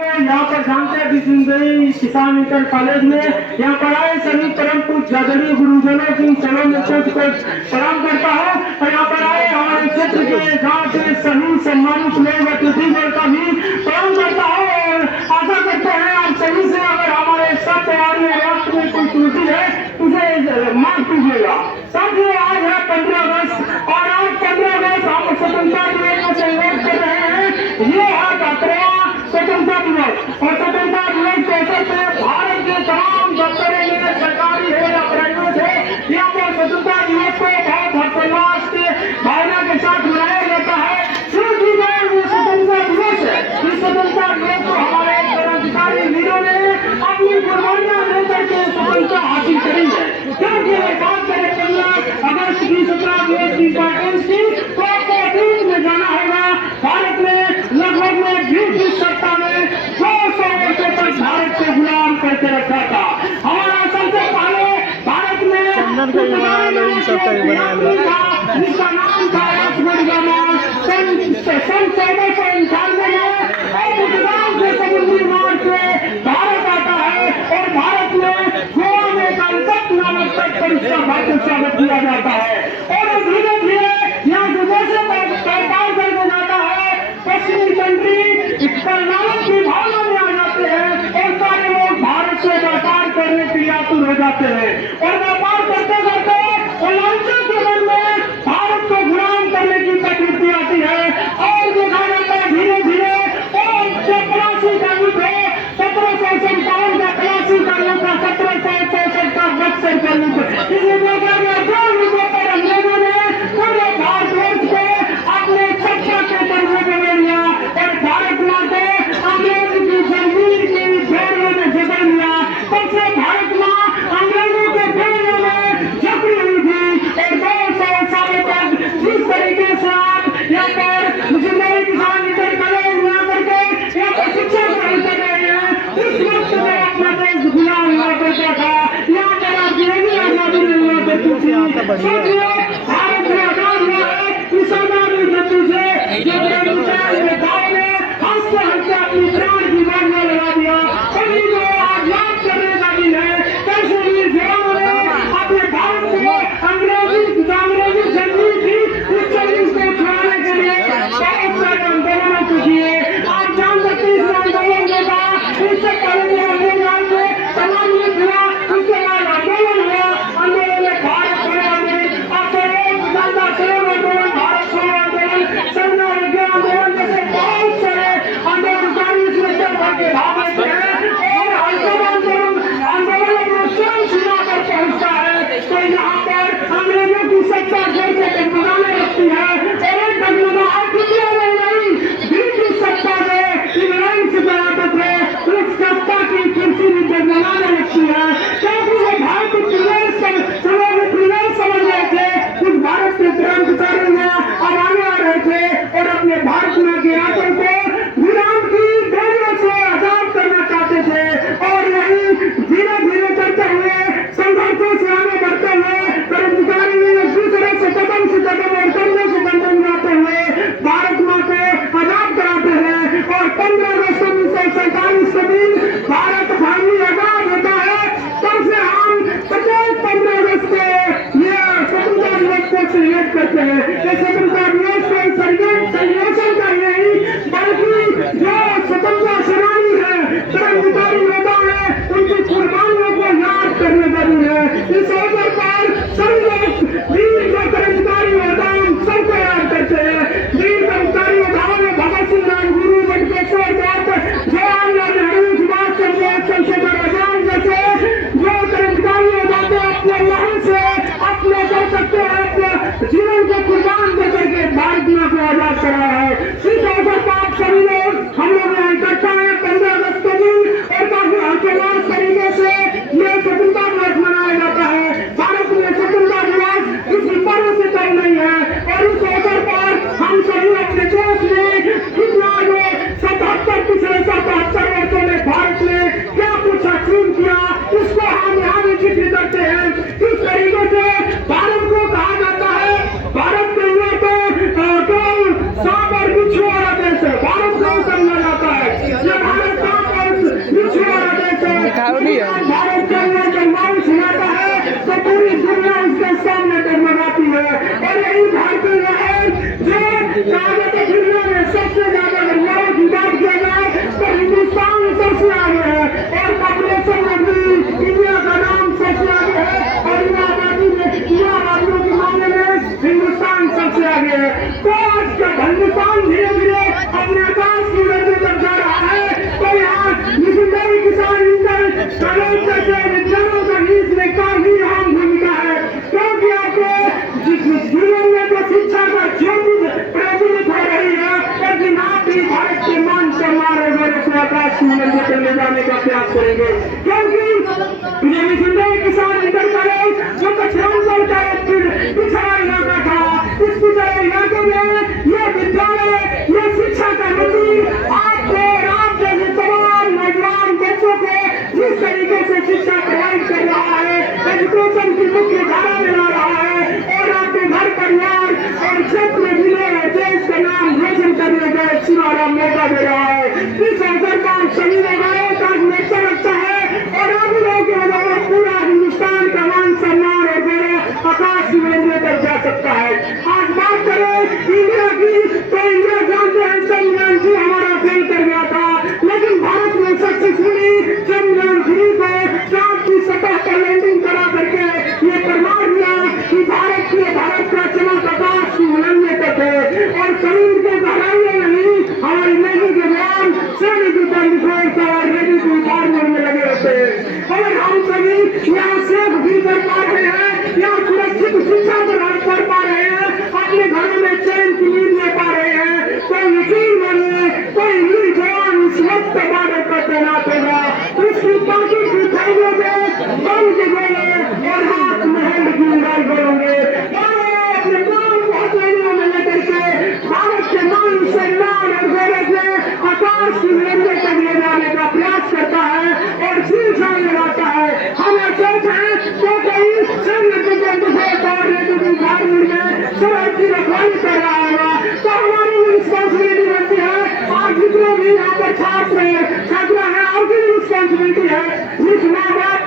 यहाँ पर जानते हैं किसान इंटर कॉलेज में यहाँ पर आए सभी परम पूज्य आदरणीय गुरुजनों की चरणों में छूट कर प्रणाम करता हूँ और यहाँ पर आए हमारे क्षेत्र के गांव के सभी सम्मानित लोग अतिथिगण का भी प्रणाम करता हूँ और आशा करते हैं आप सभी से अगर हमारे सत्यवादी वक्त में कोई त्रुटि है उसे माफ कीजिएगा। साथियों आज है 15 अगस्त और आज 15 अगस्त हम स्वतंत्रता दिवस को सेलिब्रेट कर रहे हैं। ये है 17वां स्वतंत्रता दिवस और स्वतंत्रता दिवस के अवसर पर भारत के तमाम दफ्तरों में सरकारी है या प्राइवेट है यहाँ पर स्वतंत्रता दिवस को बहुत हर्षोल्लास के भावना के साथ मनाया जाता है। स्वतंत्रता दिवस है। इस स्वतंत्रता दिवस को हमारे क्रांतिकारी वीरों ने अपनी कुर्बानियां देकर के स्वतंत्रता हासिल करी है। क्योंकि बात करें 15 अगस्त की 17 दिवस की इंपॉर्टेंस की तो आपको अतीत में जाना होगा। भारत में लगभग में 20 सत्ता में 200 वर्षों तक भारत को गुलाम करके रखा था। हमारा सबसे पहले भारत में जिसका नाम था सन 1498 में और समुद्री मार्ग से भारत आता है और भारत में गोवा में कालकट नामक तट पर इसका भव्य स्वागत किया जाता है और धीरे धीरे यहाँ से जैसे व्यापार करके जाता है पश्चिमी कंट्री परिणाम की भावना में आ जाते हैं और सारे लोग भारत से व्यापार करने के लिए आतुर हो जाते हैं और व्यापार करते करते लालचों के मन में भारत को गुलाम करने की प्रवृत्ति आती है और देखा जाता है धीरे धीरे और 84 का युद्ध है 1757 का 83 का युद्ध 1764 का बक्सर का युद्ध इस युद्ध में दो युद्धों पर अंग्रेजों ने पूरे भारतवर्ष को अपने छत्ता के तंत्र में ले लिया और भारत माँ को अंग्रेज की जंजीर की घेरने में जकड़ लिया। तब से भारत माँ अंग्रेजों के घेरने बुलंदी पर ले जाने का प्रयास करेंगे, क्योंकि ये जिंदगी किसान इंटर कॉलेज जो कचरांचल का एक पिछड़ा इलाका था, इस पिछड़े इलाके में ये विद्यालय, ये शिक्षा का मंदिर आपको आप जैसे तमाम नौजवान बच्चों को जिस तरीके से शिक्षा प्रोवाइड कर रहा है, एजुकेशन की मुख्य धारा में ला रहा है और आपके घर परिवार और क्षेत्र जिले देश का नाम रोशन करने का सुनहरा मौका दे रहा है। इस अवसर पर सभी लोगों का अच्छा लगता है और आप लोगों के अलावा पूरा हिंदुस्तान का मान सम्मान और गौरव आकाश की बुलंदियों तक जा सकता है। आज बात करें इंडिया की, तो इंडिया जानते हैं चंद्रयान जी हमारा फेल कर गया था, लेकिन भारत ने सक्सेसफुली चंद्रयान 3 को चांद की सतह पर लैंडिंग करा करके ये प्रमाण दिया कि भारत का चमक आकाश की बुलंदियों तक है और जमीन के गहराइयों में नहीं, हमारी नेवी के जवान सैनिक और रेडी टू फार्मर में लगे होते हैं। और हम सभी यहाँ सेफ भी कर पा रहे हैं, यहाँ सुरक्षित शिक्षा प्रदान कर पा रहे हैं, अपने घरों में चैन की नींद ले पा रहे हैं, तो यकीन मानिए कोई वीर जवान इस वक्त बॉर्डर पर तैनात होगा, उसकी पार्टी की थैलियों में बम के गोले और हाथ में हैंड की उड़ाई करेंगे और अपने प्राण को हथेलियों में लेकर के भारत के मान सम्मान और गौरव से आकाश की बुलंदियों तक ले जाने का प्रयास करता है और शीर्ष लगाता है। हमें सोच है तो कहीं सैन्य में सरहद की रखवाली कर रहा होगा, तो हमारी रिस्पॉन्सिबिलिटी बनती है। आज जितने भी यहाँ पर छात्र हैं आपकी रिस्पॉन्सिबिलिटी है, जिस माँ बाप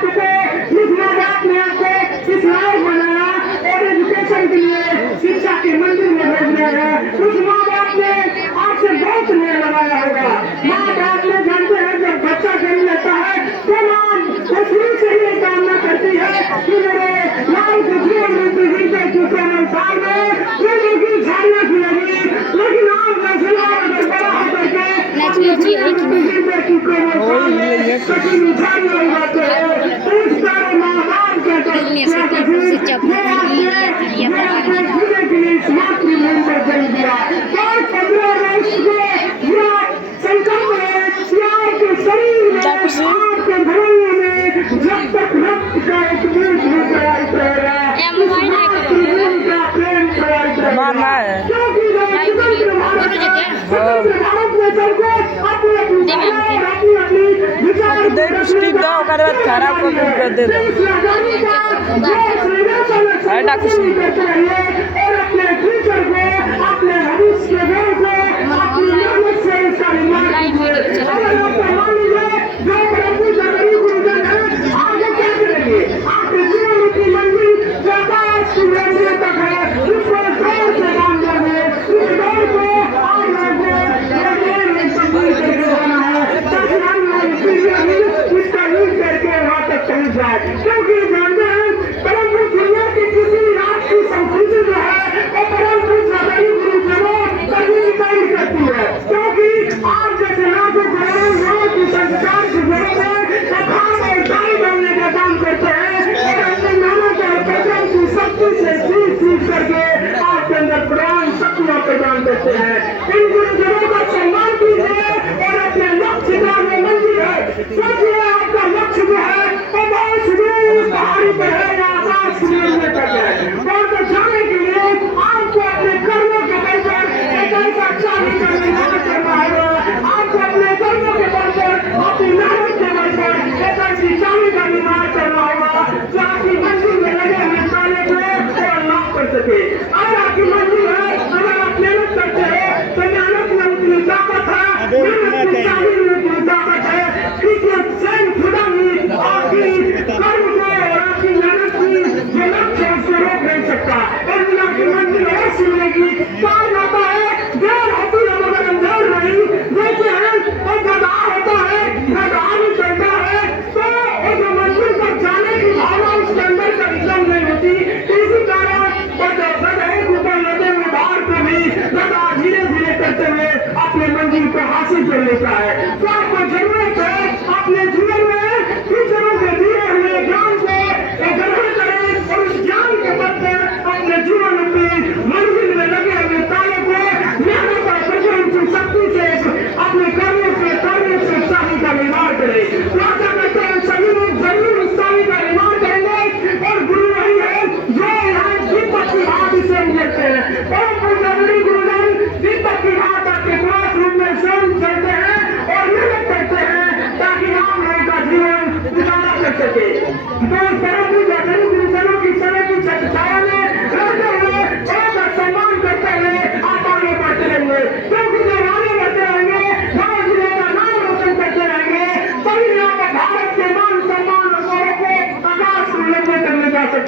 ने आपको इस लायक बनाया और एजुकेशन के लिए शिक्षा के मंदिर में भेज रहे हैं, उस माँ बाप ने आपसे बहुत निर्णय लगाया होगा। माँ बाप ने जानते हैं जब बच्चा जन्म लेता है तो माँ तस्वीर से ये कामना करती है कि मेरे लाल साल में की झाड़ियाँ खिलेगी, लेकिन आप फैसला अगर बड़ा होकर के कठिन झाड़ियाँ उगाते हैं तो इस तरह माँ बाप के मातृभूमि पर जन्म दिया और 15 वर्ष के संकल्प है के शरीर में आपके घरों में जब तक रक्त का एक बूंद भी प्रवाहित रहेगा, का प्रेम प्रवाहित रहेगा, क्योंकि स्वतंत्र भारत में सबको अपनी विचार खराब कर दे करते रहिए और अपने फ्यूचर को, अपने भविष्य के घर को अपनी मेहनत से इसका निर्माण कीजिए। अगर आपका मान लीजिए जो प्रभु जगरी गुरुजन है, आगे क्या करेंगे? आपके जीवन की मंजिल जो आकाश की बुलंदियों तक है, उसको जोर से काम देंगे, इस दौर को आप लोगों को तब्दील करके जाना है ताकि हम लोग इसका यूज करके वहाँ तक पहुँच जाए, क्योंकि जानते हैं परंतु दुनिया की किसी रात की संस्कृति जो है और परंतु जगरी गुरुजनों कभी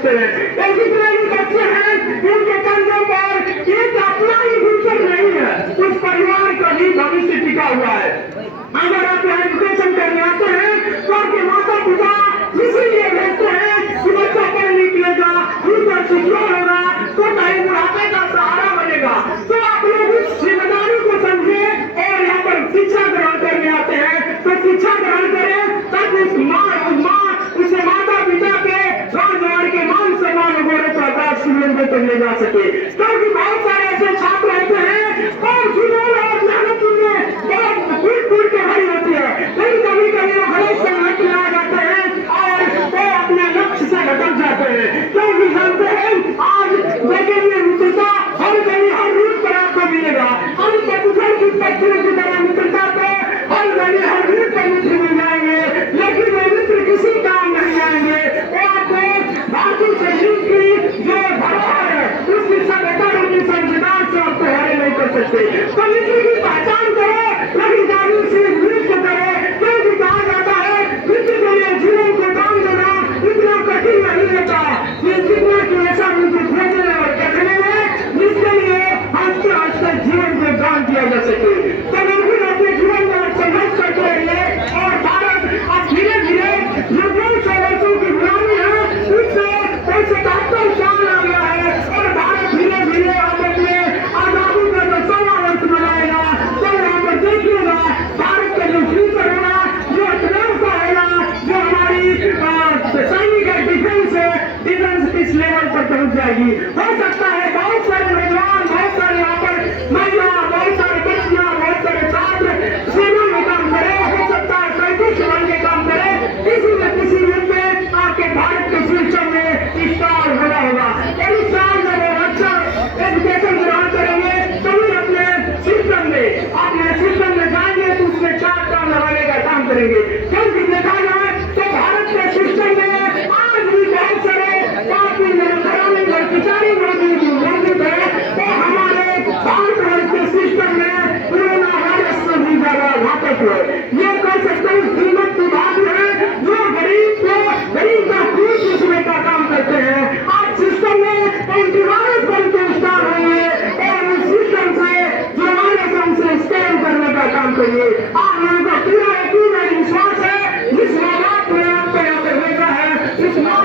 समझते हैं। तो जितने भी बच्चे हैं उनके कंधों पर एक अपना ही फ्यूचर नहीं है, उस परिवार का भी भविष्य टिका हुआ है। अगर आप एजुकेशन करने आते हैं तो आपके माता पिता इसीलिए भेजते हैं कि बच्चा पढ़ लिख लेगा, फ्यूचर सिक्योर होगा, तो कहीं बुढ़ापे का सहारा बनेगा। तो आप लोग इस जिम्मेदारी को समझे और यहाँ पर शिक्षा ग्रहण करने आते हैं तो शिक्षा ग्रहण करें ताकि उस माता पिता के राजवाड़ के मान सम्मान वगैरह का आकाश सुरंग पर ले जा सके। क्योंकि बहुत सारे ऐसे छात्र होते हैं और जुनून और मेहनत उनमें बहुत फूट के भरी होती है, लेकिन कभी कभी वो गलत संगत में आ जाते हैं और वो अपने लक्ष्य से भटक जाते हैं। क्योंकि जानते हैं आज देखेंगे मित्रता हर गली हर रूट पर आपको मिलेगा। हम पतझड़ की पत्थरों की तरह मित्रता पे हर गली हर रूट पर मित्र मिल जाएंगे, लेकिन वो मित्र किसी काम नहीं आएंगे। वो आपको भारतीय संगीत की जो धरोहर है उसकी सभ्यता उनकी संस्कार से आपको हरे नहीं कर सकते। तो मित्र की पहचान करो, लेकिन जादू से नृत्य करो। क्योंकि कहा जाता है मित्र के लिए जीवन को दान देना इतना कठिन नहीं होता, जितना कि ऐसा मित्र खोजने और देखने में जिसके लिए हंसते हंसते जीवन को दान दिया जा सके। तो लेकिन अपने जीवन में संघर्ष करते रहिए और भारत अब धीरे धीरे जो 200 वर्षों की गुलामी है उससे 77 साल आ गया है और भारत धीरे धीरे अब अपने आजादी का जो 100वां वर्ष मनाएगा। तो यहाँ पर देखिएगा भारत का जो फ्यूचर होगा, जो अर्थव्यवस्था होगा, जो हमारी सैनिक डिफेंस किस लेवल पर पहुंच जाएगी। हो सकता है बहुत सारे नौजवान, बहुत सारे यहाँ पर महिला, बहुत सारे बच्चियां, बहुत सारे छात्र सेना में काम करे, हो सकता है साइंटिस्ट बन के काम करे, किसी न किसी रूप में आपके भारत के सिस्टम में स्टार बना होगा। और इस साल जब वो अच्छा एजुकेशन ग्रहण करेंगे तभी अपने सिस्टम में जाएंगे तो उसमें 4 काम लगाने का काम करेंगे। क्योंकि देखा जाए तो भारत के सिस्टम में आज भी बहुत सारे पार्टी घराने और किसानी मौजूद है। तो हमारे भारत के सिस्टम में कोरोना वायरस से भी ज्यादा घातक है। ये कह सकते हैं कीमत की बात है जो गरीब का खून चूसने का काम करते हैं। आज सिस्टम में एंटीवायरस बन के स्टार होंगे और उस सिस्टम से जो वायरस हमसे स्कैन करने का काम करिए। आप लोगों का पूरा विश्वास है जिस माँ बाप ने आपको यहाँ पर भेजा है, इस माँ